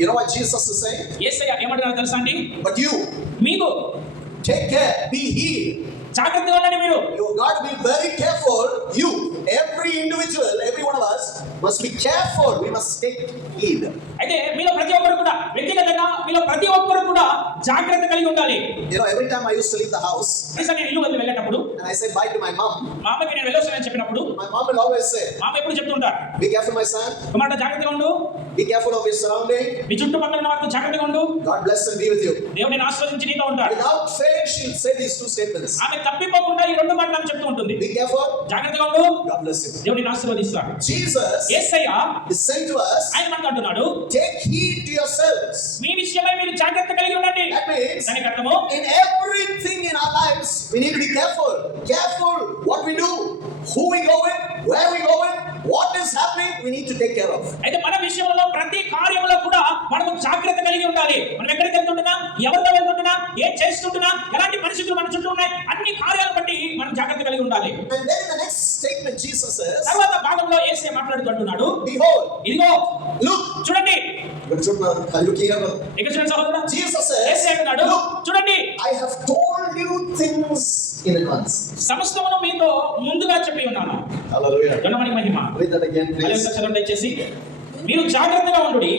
You know what Jesus is saying? యేసయ్య ఏమంటున్నారో తెలుసా అండి? But you మీకు take care, be heed. జాగ్రత్తగా ఉండండి మీరు. You got to be very careful. You, every individual, every one of us must be careful. We must take heed. అయితే మీలో ప్రతి ఒక్కరు కూడా వ్యక్తిగతంగా మీలో ప్రతి ఒక్కరు కూడా జాగ్రత్త కలిగి ఉండాలి. You know, every time I used to leave the house, నేను ఇల్లు వదిలి వెళ్ళేటప్పుడు and I say bye to my mom, మా అమ్మకి నేను వెళ్ళొస్తానని చెప్పినప్పుడు my mom will always say, మా అమ్మ ఎప్పుడు చెప్తూ ఉంటారు, be careful my son, కుమారుడు జాగ్రత్తగా ఉండు, be careful of your surrounding. మీ చుట్టుపక్కల ఉన్న వారితో జాగ్రత్తగా ఉండు, God bless and be with you. దేవుడు నిన్ను ఆశీర్వదించి నీతో ఉంటాడు. Without fail, she'll say these two statements. ఆమె తప్పిపోకుండా ఈ రెండు మాటలు చెప్తూ ఉంటుంది. Be careful, జాగ్రత్తగా ఉండు, God bless you. దేవుడు నిన్ను ఆశీర్వదిస్తాడు. Jesus Yesayya is saying to us, ఆయన మనకు అంటున్నాడు, take heed to yourselves. మీ విషయమై మీరు జాగ్రత్త కలిగి ఉండండి. That means దానికి అర్థము in everything in our lives we need to be careful. Careful what we do, who we go with, where we go with, what is happening, we need to take care of. అయితే మన విషయంలో ప్రతి కార్యంలో కూడా మనము జాగ్రత్త కలిగి ఉండాలి. మనం ఎక్కడికి వెళ్తుంటున్నా, ఎవరితో వెళ్తుంటున్నా, ఏం చేస్తుంటున్నా, ఎలాంటి పరిస్థితులు మన చుట్టూ ఉన్నాయి, అన్ని కార్యాలను బట్టి మనం జాగ్రత్త కలిగి ఉండాలి. And then in the next statement Jesus says, తర్వాత భాగంలో యేసయ్య మాట్లాడుతూ అంటున్నాడు, behold, ఇదిగో look. చూడండి. Look here. ఇక్కడ చూడండి సహోదరా, Jesus says, యేసయ్య అంటున్నాడు, చూడండి, I have told you things in advance. సమస్తమును మీతో ముందుగా చెప్పి ఉన్నాను. Hallelujah. ఘనమైన మహిమ. Read that again, please. చదవండి దయచేసి. మీరు జాగ్రత్తగా ఉండుడి,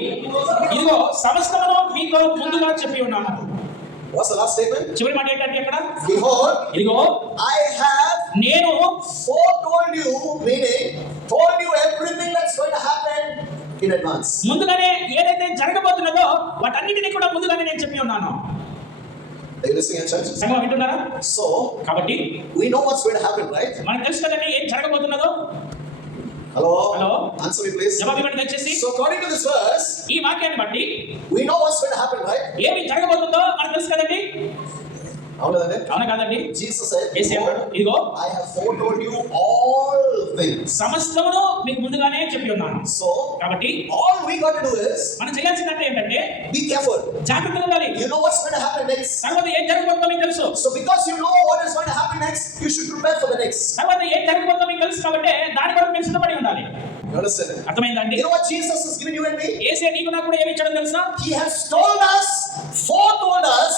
ఇదిగో సమస్తమును మీతో ముందుగా చెప్పి ఉన్నాను. What's the last statement? చివరి మాట ఏంటంటే ఇక్కడ, Behold, ఇదిగో I have నేను foretold you, meaning told you everything that's going to happen in advance. ముందుగానే ఏదైతే జరగబోతున్నదో వాటన్నిటిని కూడా ముందుగానే నేను చెప్పి ఉన్నాను. Are you listening, church? సంగమం వింటున్నారా? So, కాబట్టి we know what's going to happen, right? మనకు తెలుసు కదండి ఏం జరగబోతున్నదో. Hello? Hello? Answer me, please. జవాబు ఇవ్వండి దయచేసి. So, according to this verse, ఈ వాక్యాన్ని బట్టి we know what's going to happen, right? ఏమి జరగబోతుందో మనకు తెలుసు కదండి. అవునా కాదండి? Jesus said, ఇదిగో I have foretold you all things. సమస్తమును మీకు ముందుగానే చెప్పి ఉన్నాను. So, కాబట్టి all we got to do is మనం చేయాల్సిందంటే ఏంటంటే be careful. జాగ్రత్తగా ఉండాలి. You know what's going to happen next. తర్వాత ఏం జరగబోతుందో మీకు తెలుసు. So, because you know what is going to happen next, you should prepare for the next. తర్వాత ఏం జరగబోతుందో మీకు తెలుసు కాబట్టి దాని కొరకు మీరు సిద్ధపడి ఉండాలి. You understand? అర్థమైందండి? You know what Jesus has given you and me? యేసయ్య నీకు నాకు కూడా ఏమి ఇచ్చాడో తెలుసా? He has told us, foretold us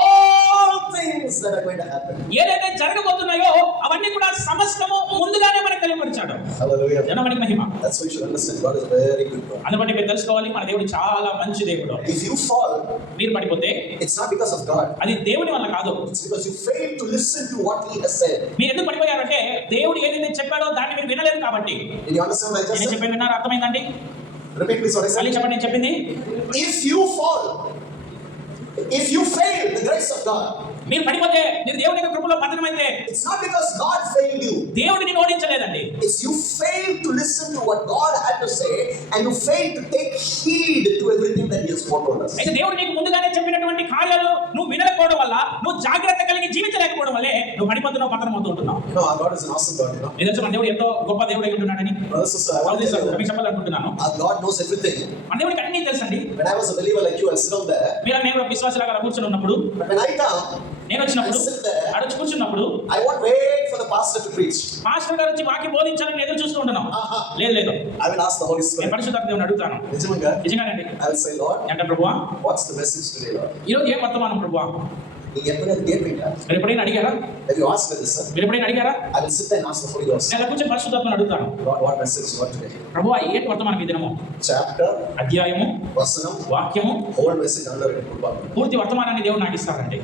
all things that are going to happen. ఏదైతే జరగబోతున్నాయో అవన్నీ కూడా సమస్తము ముందుగానే మనకు తెలియపరిచాడు. Hallelujah. జనమనికి Mahima. That's why you should understand God is a very good God. అందుబట్టి మీరు తెలుసుకోవాలి మన దేవుడు చాలా మంచి దేవుడు. If you fall, మీరు పడిపోతే it's not because of God. అది దేవుని వల్ల కాదు. It's because you failed to listen to what He has said. మీరు ఎందుకు పడిపోయారంటే దేవుడు ఏదైతే చెప్పాడో దాన్ని మీరు వినలేదు కాబట్టి. Did you understand what I just నేను said? చెప్పేది విన్నారా? అర్థమైందండి? Repeat please what I మళ్ళీ said. చెప్పండి నేను చెప్పింది. If you fall, if you fail the grace of God, మీరు పడిపోతే మీరు దేవుని యొక్క కృపలో పతనమైతే it's not because God failed you. దేవుడు నిన్ను ఓడించలేదండి. It's you failed to listen to what God had to say and you failed to take heed to everything that He has foretold us. అయితే దేవుడు నీకు ముందుగానే చెప్పినటువంటి కార్యాలు నువ్వు వినకపోవడం వల్ల, నువ్వు జాగ్రత్త కలిగి జీవించలేకపోవడం వల్లే నువ్వు పడిపోతున్నావు, పతనమవుతూ ఉంటున్నావు. You know, our God is an awesome God, you know. ఇది మన దేవుడు ఎంతో గొప్ప దేవుడై ఉంటున్నాడని Brother, sister, I want to tell you, మీకు చెప్పాలనుకుంటున్నాను. our God knows everything. మన దేవుడికి అన్నీ తెలుసండి. When I was a believer like you, I'll sit down there. మీరు నేను ఒక విశ్వాసలాగా కూర్చొని ఉన్నప్పుడు, But when I come, నేను వచ్చినప్పుడు అడుగు కూర్చున్నప్పుడు I won't wait for the pastor to preach. Master గారు వచ్చి వాక్యం బోధించాలని ఎదురు చూస్తూ ఉంటాను. లేదు I will ask the Holy నేను Spirit. పరిశుద్ధాత్మ దేవుని అడుగుతాను. నిజంగానండి. I will say, Lord, అంటే ప్రభువా, what's the message today, Lord? ఈరోజు ఏ వర్తమానం ప్రభువా? మీరు ఎప్పుడైనా అడిగారా? Have you asked me this, sir? మీరు ఎప్పుడైనా అడిగారా? I will sit there and ask the Holy Ghost. నేను కూర్చొని పరిశుద్ధాత్మను అడుగుతాను. Lord, what message you want today? ప్రభువా, ఏ వర్తమానం ఈ దినము? Chapter, అధ్యాయము, vasanam, వాక్యము, whole message under it. పూర్తి వర్తమానాన్ని దేవుడు నాకు ఇస్తారండి.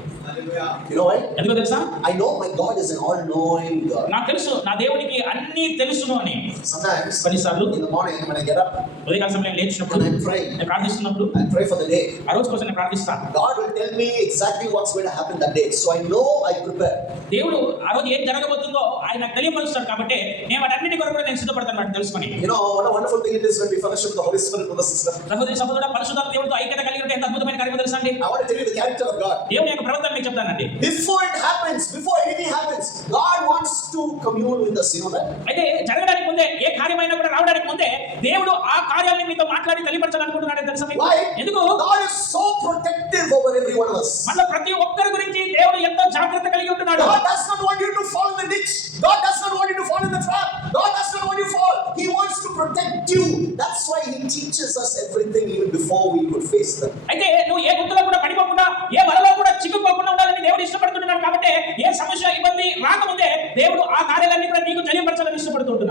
You know why? ఎందుకో తెలుసా? I know my God is an all-knowing God. నాకు తెలుసు నా దేవునికి అన్నీ తెలుసును అని. Sometimes, కొన్నిసార్లు in the morning when I get up ఉదయకాల సమయంలో లేచినప్పుడు, and I'm praying, నేను ప్రార్థిస్తున్నప్పుడు, I pray for the day. ఆ రోజు కోసం నేను ప్రార్థిస్తాను. God will tell me exactly what's going to happen that day, so I know I prepare. దేవుడు ఆ రోజు ఏం జరగబోతుందో ఆయన నాకు తెలియపరుస్తాడు కాబట్టి నేను వాటన్నిటి కొరకు కూడా నేను సిద్ధపడతాను వాటిని తెలుసుకొని. You know what a wonderful thing it is when we fellowship with the Holy Spirit, brother, sister. సహోదరి సహోదరుడా, పరిశుద్ధాత్మ దేవుడితో ఐక్యత కలిగి ఉంటే ఎంత అద్భుతమైన కార్యం తెలుసా అండి? I want to tell you the character of God. దేవుని యొక్క ప్రవర్తన మీకు చెప్తానండి. Before it happens, before anything happens, God wants to commune with us. You know that? అయితే జరగడానికి ముందే, ఏ కార్యమైనా కూడా రావడానికి ముందే దేవుడు ఆ కార్యాలను మీతో మాట్లాడి తెలియపరచాలనుకుంటున్నాడు తెలుసా మీకు? Why? ఎందుకు? God is so protective over every one of us. మన ప్రతి ఒక్కరి గురించి దేవుడు ఎంతో జాగ్రత్త కలిగి ఉంటున్నాడు. God does not want you to fall in the ditch. God does not want you to fall in the trap. God does not want you to fall. He wants to protect you. That's why He teaches us everything even before before we could face them. అయితే నువ్వు ఏ గుంతలో కూడా పడిపోకుండా ఏ వలలో కూడా చిక్కుకోకుండా ఉండాలని దేవుడు ఇష్టపడుతున్నాడు కాబట్టి ఏ సమస్య ఇబ్బంది రాకముందే దేవుడు ఆ కార్యాలన్నీ కూడా నీకు తెలియపరచాలని ఇష్టపడుతుంటున్నాడు.